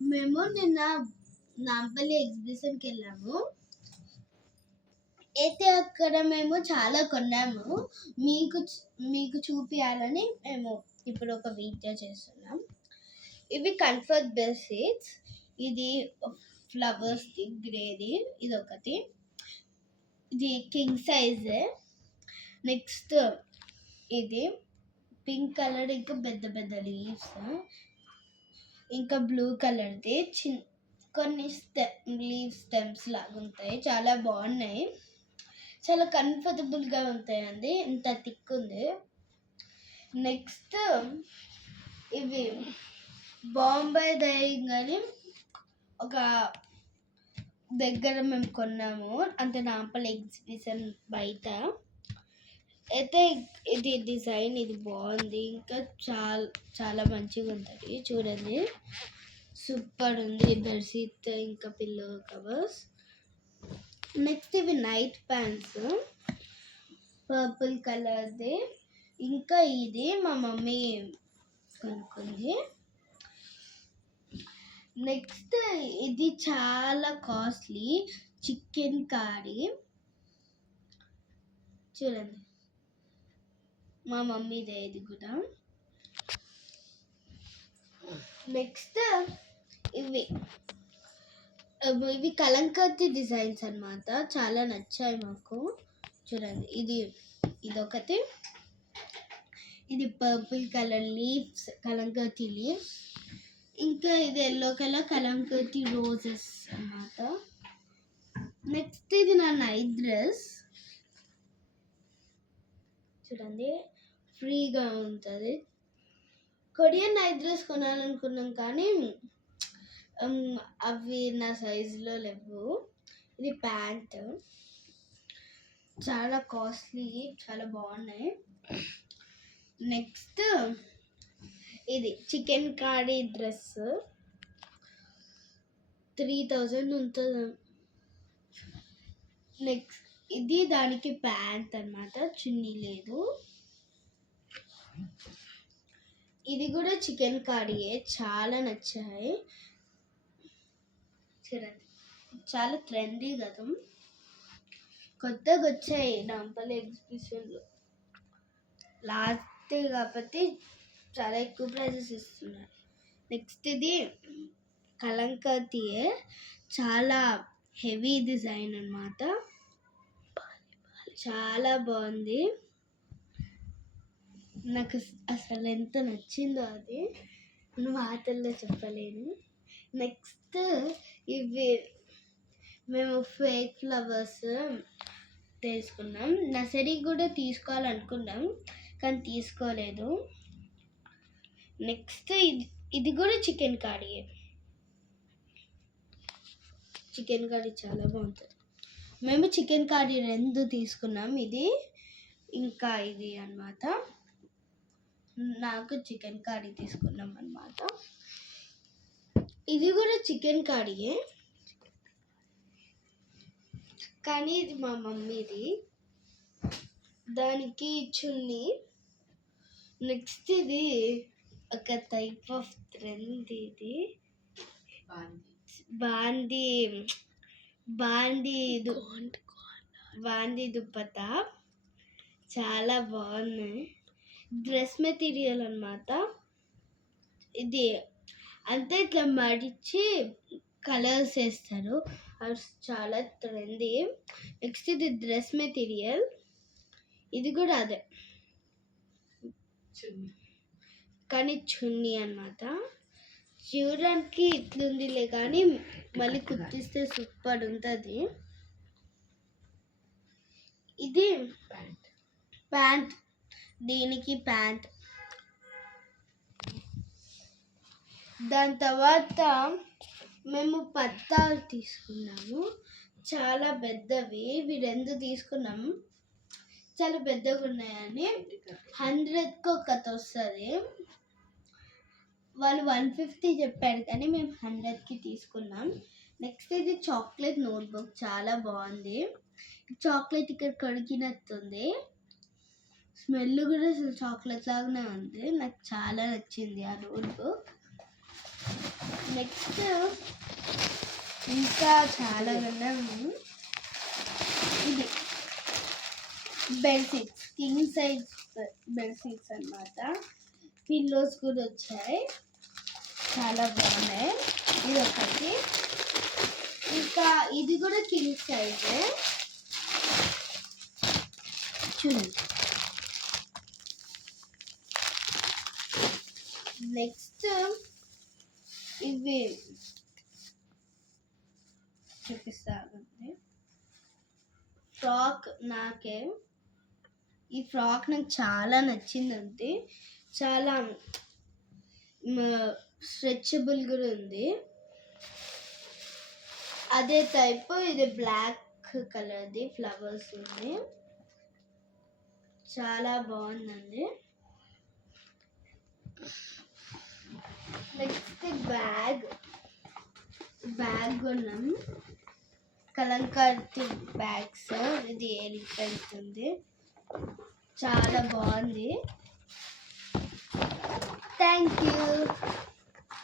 మేము నిన్న నాంపల్లి ఎగ్జిబిషన్కి వెళ్ళాము. అయితే అక్కడ మేము చాలా కొన్నాము. మీకు మీకు చూపించాలని మేము ఇప్పుడు ఒక వీడియో చేస్తున్నాం. ఇవి కంఫర్ట్ బెడ్షీట్స్ ఇది ఫ్లవర్స్ది గ్రేది ఇది ఒకటి ఇది కింగ్ సైజ్ నెక్స్ట్ ఇది పింక్ కలర్ ఇంకా పెద్ద పెద్ద లీవ్స్ ఇంకా బ్లూ కలర్ది చిన్ కొన్ని స్టెమ్ లీవ్ స్టెమ్స్ లాగా ఉంటాయి. చాలా బాగున్నాయి. చాలా కంఫర్టబుల్గా ఉంటాయండి. ఇంత థిక్ ఉంది. నెక్స్ట్ ఇవి బాంబే డైయింగ్ అని ఒక దగ్గర మేము కొన్నాము. అంటే నాంపల్లి ఎగ్జిబిషన్ బయట. అయితే ఇది డిజైన్ ఇది బాగుంది. ఇంకా చాలా చాలా మంచిగా ఉంటుంది. చూడండి. సూపర్ ఉంది. బెడ్షీట్ ఇంకా పిల్లో కవర్స్ నెక్స్ట్ ఇవి నైట్ ప్యాంట్స్ పర్పుల్ కలర్ది ఇంకా ఇది మా మమ్మీ కొనుక్కుంది. నెక్స్ట్ ఇది చాలా కాస్ట్లీ చికెన్ కారీ చూడండి. మా మమ్మీదే ఇది కూడా నెక్స్ట్ ఇవి. ఇవి కలంకత్తి డిజైన్స్ అన్నమాట. చాలా నచ్చాయి మాకు. చూడండి ఇది ఇదొకటి. ఇది పర్పుల్ కలర్ లీవ్స్ కలంకత్తి లీవ్స్. ఇంకా ఇది ఎల్లో కలర్ కలంకత్తి రోజెస్ అన్నమాట. నెక్స్ట్ ఇది నా నైట్ డ్రెస్. చూడండి ఫ్రీగా ఉంటుంది. కొరియన్ నైట్ డ్రెస్ కొనాలనుకున్నాం కానీ అవి నా సైజులో లేవు. ఇది ప్యాంట్. చాలా కాస్ట్లీ చాలా బాగున్నాయి. నెక్స్ట్ ఇది చికెన్ కాడీ డ్రెస్. త్రీ థౌజండ్ ఉంటుంది. నెక్స్ట్ ఇది దానికి ప్యాంట్ అన్నమాట. చున్నీ లేదు. ఇది కూడా చికెన్ కాడియే చాలా నచ్చాయి. చూడండి చాలా ట్రెండీ కదా. కొత్తగా వచ్చాయి డంపల్ ఎగ్జిబిషన్లు లాస్ట్ కాబట్టి చాలా ఎక్కువ ప్రైజెస్ ఇస్తున్నారు. నెక్స్ట్ ఇది కలంకతియే చాలా హెవీ డిజైన్ అన్నమాట. చాలా బాగుంది. నాకు అసలు ఎంత నచ్చిందో అది మాటల్లో చెప్పలేను. నెక్స్ట్ ఇవి మేము ఫేక్ ఫ్లవర్స్ తీసుకున్నాం నర్సరీ కూడా తీసుకోవాలనుకున్నాం కానీ తీసుకోలేదు. నెక్స్ట్ ఇది ఇది కూడా చికెన్ కర్రీ చికెన్ కర్రీ చాలా బాగుంటుంది. మేము చికెన్ కర్రీ రెండు తీసుకున్నాం. ఇది ఇంకా ఇది అన్నమాట. నాకు చికెన్ కర్రీ తీసుకున్నాం అన్నమాట. ఇది కూడా చికెన్ కర్రీయే. కానీ ఇది మా మమ్మీది. దానికి చున్నీ. నెక్స్ట్ ఇది ఒక టైప్ ఆఫ్ ట్రెండ్ ఇది. బాందీ. బాందీ దు బాందీ దుప్పట. చాలా బాగున్నాయి. డ్రెస్ మెటీరియల్ అన్నమాట. ఇది అంతే ఇట్లా మడిచి కలర్స్ వేస్తారు. అది చాలా ట్రెండీ నెక్స్ట్ ఇది డ్రెస్ మెటీరియల్. ఇది కూడా అదే. కానీ చున్నీ అన్నమాట. చూడడానికి ఇట్లుందిలే కానీ మళ్ళీ కుట్టిస్తే సూపర్ ఉంటుంది. ఇది ప్యాంట్. దీనికి ప్యాంట్. దాని తర్వాత మేము పత్తాలు తీసుకున్నాము. చాలా పెద్దవి. ఇవి రెండు తీసుకున్నాము చాలా పెద్దగా ఉన్నాయని హండ్రెడ్కి ఒకటి వస్తుంది. వాళ్ళు వన్ ఫిఫ్టీ చెప్పారు కానీ మేము హండ్రెడ్కి తీసుకున్నాం. నెక్స్ట్ ఇది చాక్లెట్ నోట్బుక్. చాలా బాగుంది. చాక్లెట్ ఇక్కడ కడిగినట్టుంది. స్మెల్ కూడా అసలు చాక్లెట్ లాగానే ఉంది. నాకు చాలా నచ్చింది ఆ నోట్బుక్ నెక్స్ట్ ఇంకా చాలా ఉన్నాయి. ఇది బెడ్షీట్స్ కింగ్ సైజ్ బెడ్షీట్స్ అన్నమాట. పిల్లోస్ కూడా వచ్చాయి. చాలా బాగున్నాయి. ఇది ఒకటి. ఇంకా ఇది కూడా కింగ్ సైజే. చూడండి నెక్స్ట్ ఇవి చూపిస్తానండి. ఫ్రాక్ నాకే. ఈ ఫ్రాక్ నాకు చాలా నచ్చిందండి. చాలా స్ట్రెచబుల్ కూడా ఉంది. అదే టైప్ ఇది బ్లాక్ కలర్ది ఫ్లవర్స్ ఉంది. చాలా బాగుందండి. నెక్స్ట్ బ్యాగ్ బ్యాగ్ కొన్నాం కలంకారీ బ్యాగ్స్ ఇది ఎలిఫెంట్ ఉంది. చాలా బాగుంది. Thank you